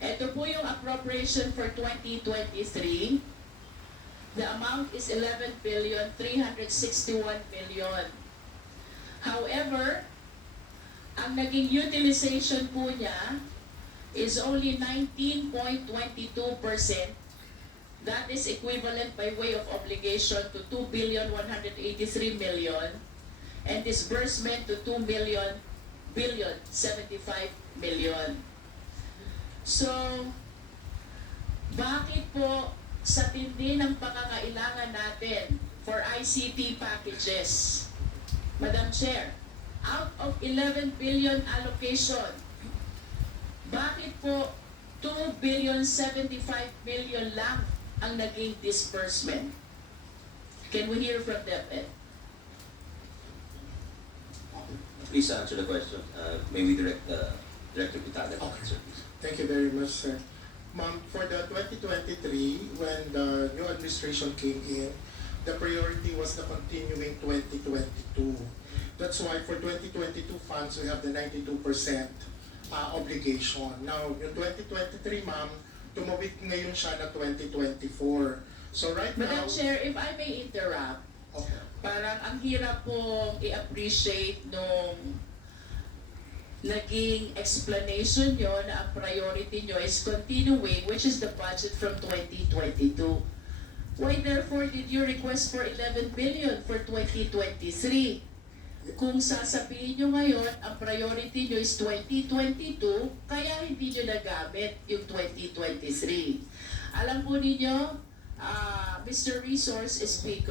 Ito po yung appropriation for 2023. The amount is 11,361,000,000. However, ang naging utilization po niya is only 19.22%. That is equivalent by way of obligation to 2,183,000,000 and disbursement to 2,075,000,000. So, bakit po sa tindi ng pangangailangan natin for ICT packages, Madam Chair, out of 11 billion allocation, bakit po 2,075,000,000 lang ang naging disbursement? Can we hear from them? Please answer the question. May we direct Director Pitala to Okay. answer, please. Thank you very much, sir. Ma'am, for the 2023, when the new administration came in, the priority was the continuing 2022. That's why for 2022 funds, we have the 92% obligation. Now, yung 2023, ma'am, tumawid ngayon siya na 2024. So right now... Madam Chair, if I may interrupt, Okay. parang ang hirap pong i-appreciate nung naging explanation nyo na ang priority nyo is continuing, which is the budget from 2022. Why therefore did you request for 11 billion for 2023? Kung sasabihin nyo ngayon, ang priority nyo is 2022, kaya hindi nyo nagamit yung 2023. Alam po ninyo, Mr. Resource Speaker,